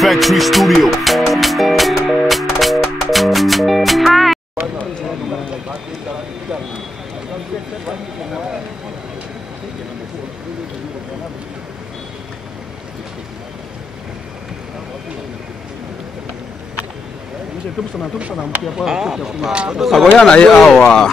Factory Studio. Agoyana ye awa.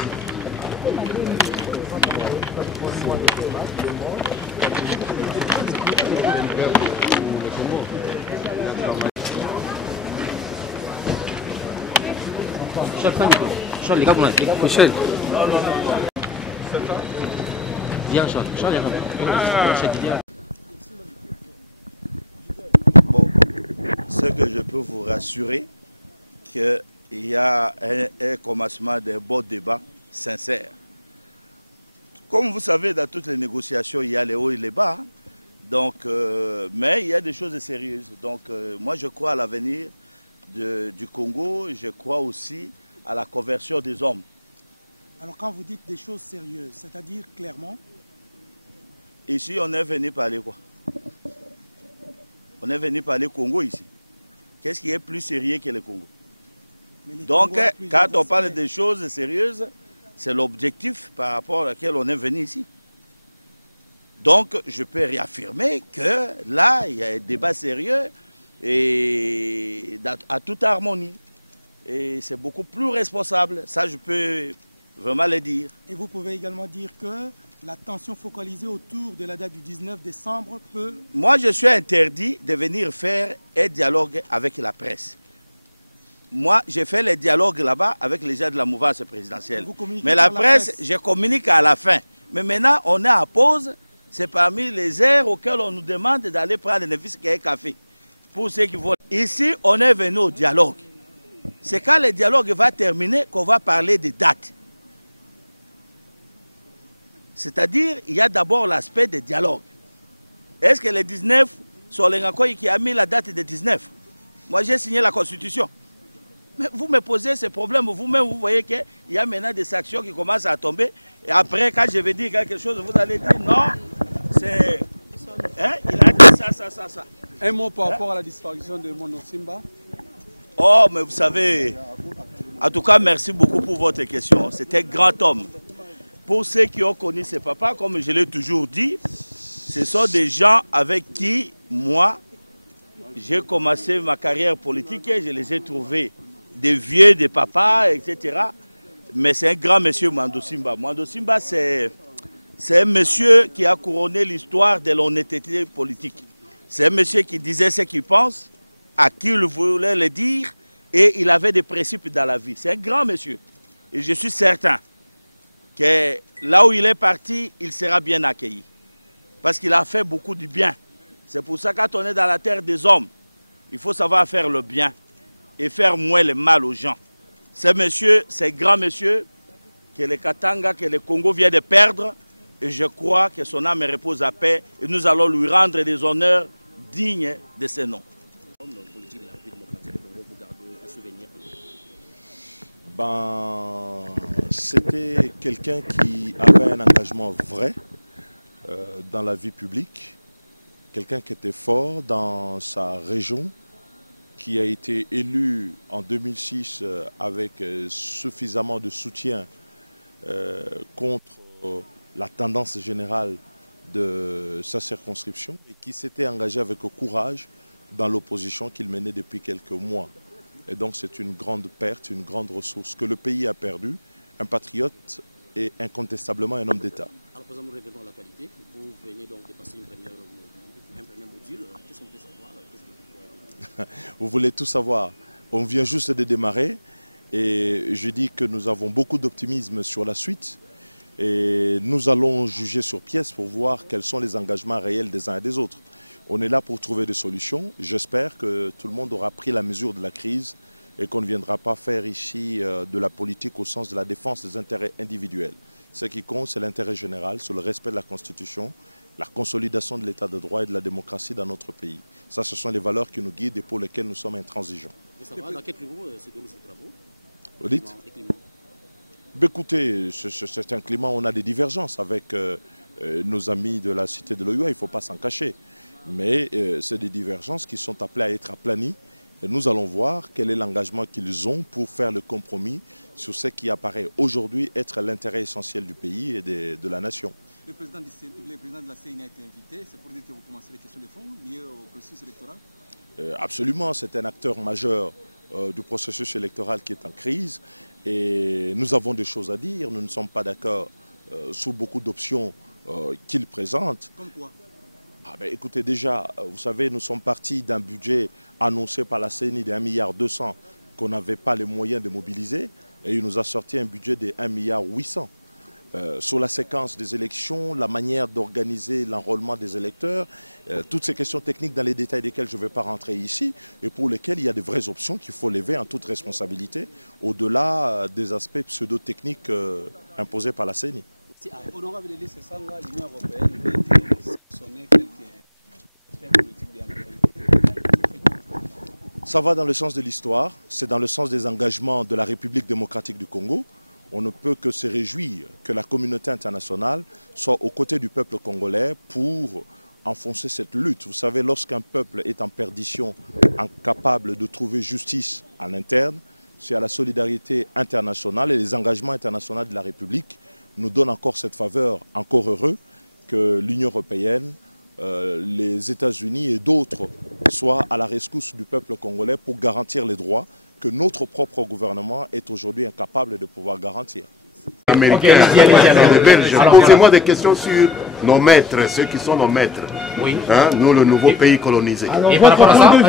Charles, les gars, Michel. Viens, Charles. Charles, Bon, ce que je peux vous rassurer, qu'il y a un commencement d'un bon débat sincère. Comme vous savez, dans toutes les négociations, il y a les hauts et les bas. Donc, mais il y a des choses sérieuses. Donc, moi, je crois à l'avenir du Congo. Je crois aussi à la conversion des hommes. Alors, quand vous dites des choses sérieuses, c'est-à-dire clairement? Ici, on est venu parler quoi? On est venu parler Congo ici. Qu'est-ce qui est plus sérieux que le Congo? Donc, quand on parle des choses sérieuses, c'est l'objectif par rapport auquel on est venu ici. Donc, je peux réaffirmer que là, il y a un débat sérieux et à toute harmonie. Et c'est beaucoup plus responsable. Ça, je peux vraiment le dire. Et vous pouvez également dire que la tension focalisée autour de la date du 19 décembre peut... Moi, je suis interdit de venir faire un dialogue avec la presse. Moi, j'ai fait les dialogues là-bas avec les gens de la mouvance présidentielle. Mais la presse, je communique à la fin. Mais maintenant, on est à pause. C'est parmi les heures auxquelles on nous demande d'aller prendre le nevis et café. Pour ceux qui vont... Ici, on est venu au dialogue. C'est quand le dialogue va terminer qu'on va parler des dates. C'est-à-dire, il y a d'abord l'aspect des dialogues. Est-ce que le 19, sur les Ngakoy qui a mis la date de 19? Moi, j'ai signé la Constitution. Mais vous me posez ces problèmes, vous-même, vous voyez qu'il y a maintenant des sanctions qui commencent à tomber. Et après, quand je vais dire quelque chose, vous allez dire non, c'est... Hein? Il a dit ça. Un mot par rapport à la disparition de Mondo Simba. Oh, mais vous savez, en tout cas, merci beaucoup pour votre question. C'était un grand homme. Pour ceux qui ont connu ses papas, comme je l'ai toujours dit, ce sont des gens avec qui, moi, j'ai commencé ma carrière politique et je les ai trouvés des vieux, des papas, etc. Mais c'est un grand monsieur, Mondo Simba. Mondo Simba, c'est un monsieur qui a couronné l'histoire de l'honnêteté politique. C'est un monsieur qui disait ce qu'il pense, à qui il voulait le dire, et il avait des principes dans la vie. C'est un grand monsieur. Et je suis certain que là où il est parti, il sera bien accueilli. Parce qu'il a fait beaucoup de bien. C'est pour ça que quand on est dans la terre des hommes, il faut savoir faire le bien et faire moins le mal aux gens. Ce monsieur, ce grand monsieur, que le Katanga, que le Congo vient de perdre, et je crois que son âme repose à paix, et nous allons lui rendre des honneurs dignes de ce nom. C'était quelqu'un qui avait un engagement vrai dans la vie publique, quelqu'un qui était fort dans sa région, qui a été élu en 2006 avec suffisamment de soutien contre la tendance générale de sa circonscription et qui s'était engagé avec courage dans l'opposition qu'il menait depuis quelques mois. Et donc c'est une grande perte, une grande ressource que le pays a perdue. Un patriote et incontestablement un homme d'État. Alors, nous revenons à l'actualité. Vous venez donc de passer un premier module. Qu'est-ce qu'on peut savoir? Vous voulez tout savoir? On vient juste de démarrer et je dis que nous avons beaucoup d'optimisme sur la suite. Et nous allons juger sur pièce pour voir quels sont les engagements réels des uns et des autres. On est là pour trouver des solutions. J'espère que tout le monde aura pris la mesure de la crise et qu'on ne viendra pas faire ici de la politique au sens de la défense des intérêts individuels. Ce qui compte, c'est l'intérêt général, c'est le respect de la Constitution, la consolidation de l'état de droit et de la démocratie dans notre pays. Ça, ce sont les valeurs qui nous guident et pour lesquelles nous sommes intransigeants. Et ça va, dans quel climat se déroulent ces travaux? Vous dites? Écoutez, c'est un climat où on a des divergences avec nos amis de la cité de l'OUA, il ne faut pas s'en cacher. Mais c'est des divergences qui sont appelées à être aplanies. Et nous allons voir quel est l'engagement qu'ils ont pour faire le compromis sur ce qui apparaît aujourd'hui être l'intérêt essentiel du pays et de la nation. Le président de la CENI a été invité, c'est pour dire que vous commencez les questions de fond liées au processus électoral? Absolument, c'est un acteur majeur du processus électoral qui est en crise et nous avons des choses à dire. Nous ne sommes pas d'accord sur beaucoup d'options qu'il présente. Comme quoi? Écoutez, déjà, vous savez, nous sommes partis d'un budget annoncé par la CENI de 1,2 milliard qu'on n'avait pas les moyens de mobiliser et il nous a sorti un budget de 1,8 milliard. Sur la séquence des élections, la manière d'organiser l'enrôlement des électeurs, toutes ces questions techniques dans les détails desquelles je ne vais pas rentrer ici et pour lesquelles il y a de vraies options qu'il faut lever en toute responsabilité au-delà des aspects pseudo-techniques imposés par la CENI. Honorable Delis Sesanga, l'Union européenne a été sanctionnée quelques politiques de. Ça va dans le sens de l'histoire, c'est dans le sens des engagements de la République démocratique du Congo. On ne peut que se réjouir que la communauté internationale soit aux côtés du peuple congolais pour enfoncer cette lutte. Vous savez, lorsqu'un peuple est en perdition, incapable de trouver justice en interne, c'est à la solidarité internationale et les engagements internationaux de la République nous donnent encore cette faveur, encore heureux que l'Union européenne, les États-Unis et d'autres soient à la rescousse du peuple congolais pour garantir les droits que notre propre gouvernement est aujourd'hui incapable de pouvoir garantir. Américains et les Belges, posez-moi des questions sur nos maîtres, ceux qui sont nos maîtres. Oui. Hein, nous, le nouveau pays colonisé. Alors, Et par rapport à ça, vous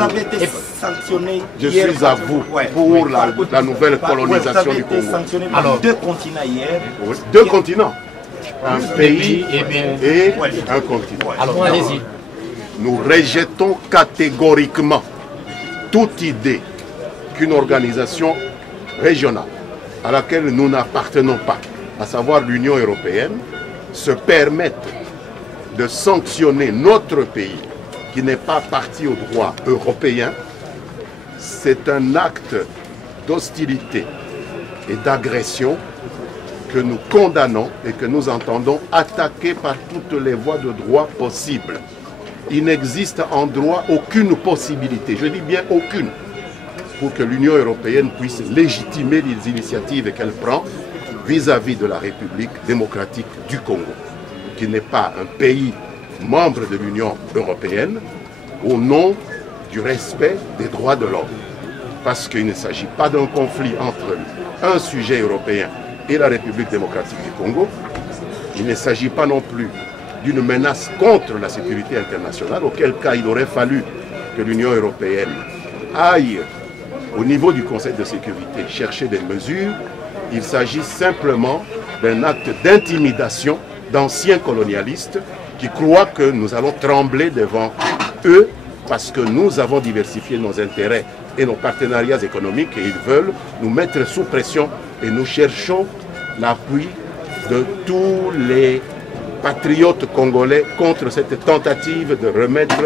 avez été sanctionné. Je suis à vous pour la nouvelle colonisation du Congo. Sanctionné par 2 continents hier. Oui, 2 continents. Un pays et un continent. Alors, allez-y. Nous rejetons catégoriquement toute idée qu'une organisation régionale à laquelle nous n'appartenons pas, à savoir l'Union européenne, se permette de sanctionner notre pays qui n'est pas parti au droit européen. C'est un acte d'hostilité et d'agression que nous condamnons et que nous entendons attaquer par toutes les voies de droit possibles. Il n'existe en droit aucune possibilité, je dis bien aucune, pour que l'Union européenne puisse légitimer les initiatives qu'elle prend vis-à-vis de la République démocratique du Congo, qui n'est pas un pays membre de l'Union européenne, au nom du respect des droits de l'homme. Parce qu'il ne s'agit pas d'un conflit entre un sujet européen et la République démocratique du Congo. Il ne s'agit pas non plus d'une menace contre la sécurité internationale, auquel cas il aurait fallu que l'Union européenne aille au niveau du Conseil de sécurité chercher des mesures. Il s'agit simplement d'un acte d'intimidation d'anciens colonialistes qui croient que nous allons trembler devant eux parce que nous avons diversifié nos intérêts et nos partenariats économiques et ils veulent nous mettre sous pression et nous cherchons l'appui de tous les patriotes congolais contre cette tentative de remettre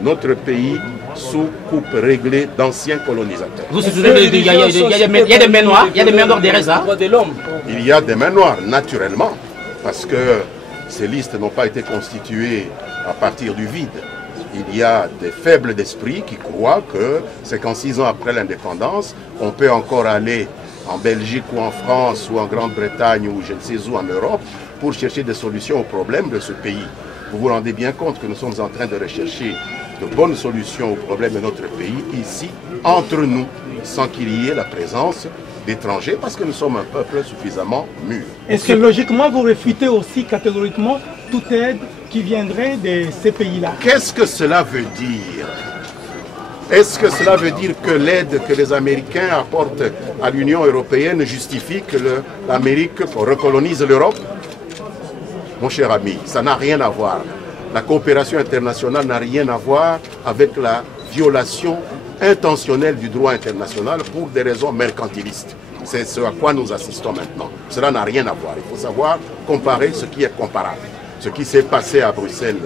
notre pays sous coupe réglée d'anciens colonisateurs. Vous souvenez qu'il y a des mains noires, il y a des mains noires derrière ça. Il y a des mains noires, naturellement, parce que ces listes n'ont pas été constituées à partir du vide. Il y a des faibles d'esprit qui croient que 56 ans après l'indépendance, on peut encore aller en Belgique ou en France ou en Grande-Bretagne ou je ne sais où en Europe pour chercher des solutions aux problèmes de ce pays. Vous vous rendez bien compte que nous sommes en train de rechercher de bonnes solutions aux problèmes de notre pays ici, entre nous, sans qu'il y ait la présence d'étrangers, parce que nous sommes un peuple suffisamment mûr. Est-ce que logiquement vous réfutez aussi catégoriquement toute aide qui viendrait de ces pays-là? Qu'est-ce que cela veut dire? Est-ce que cela veut dire que l'aide que les Américains apportent à l'Union européenne justifie que l'Amérique recolonise l'Europe? Mon cher ami, ça n'a rien à voir. La coopération internationale n'a rien à voir avec la violation intentionnelle du droit international pour des raisons mercantilistes. C'est ce à quoi nous assistons maintenant. Cela n'a rien à voir. Il faut savoir comparer ce qui est comparable. Ce qui s'est passé à Bruxelles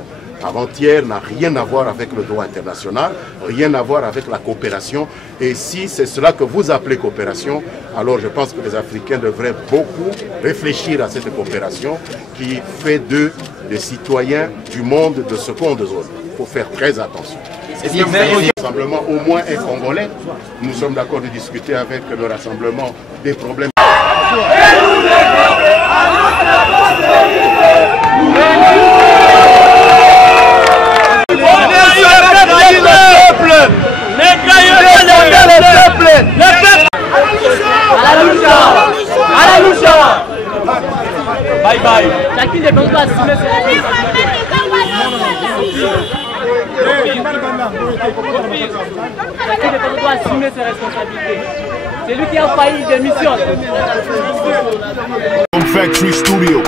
avant-hier n'a rien à voir avec le droit international, rien à voir avec la coopération. Et si c'est cela que vous appelez coopération, alors je pense que les Africains devraient beaucoup réfléchir à cette coopération qui fait d'eux des citoyens du monde de seconde zone. Il faut faire très attention. Rassemblement, au moins un Congolais, nous sommes d'accord de discuter avec le rassemblement des problèmes. Bye bye. Chacune des personnes doit assumer ses responsabilités. C'est lui qui a failli démissionner. Factory Studio.